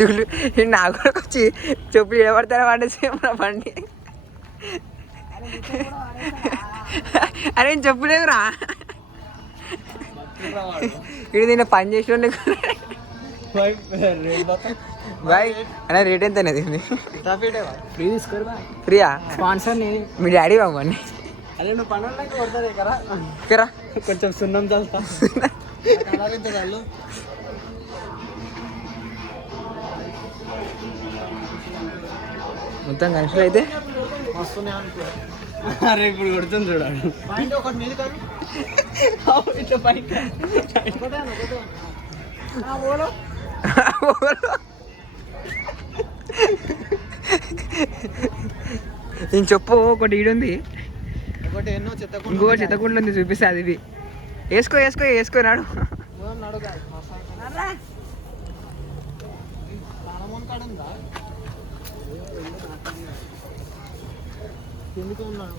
తుళ్ళు నా కూడా వచ్చి చెప్పులు ఇడబడతాను పండేసి మన బండి. అరే నేను చెప్పులేవురా ఇది నేను పని చేసి బాయ్ అన్న రేట్ ఎంత అనేది ఫ్రీ తీసుకోరు ఫ్రీయా స్పాన్సర్ మీ డాడీ బాగుండి అదే నువ్వు పనులు కొడతారు కదా కొంచెం సున్నం చల్తా మొత్తం కన్సిడర్ అయితే వస్తున్నాయి అనుకో. అరే ఇప్పుడు కొడుతుంది చూడాలి ఒకటి మీద కానీ ఇట్లా పైకి నేను చెప్పు ఒకటి ఈడుంది ఒకటి ఎన్నో చెత్తకుండా ఇంకో చెత్తకుండా ఉంది చూపిస్తే అది ఇది వేసుకో వేసుకో వేసుకోనాడు ఎందుకు ఉన్నాను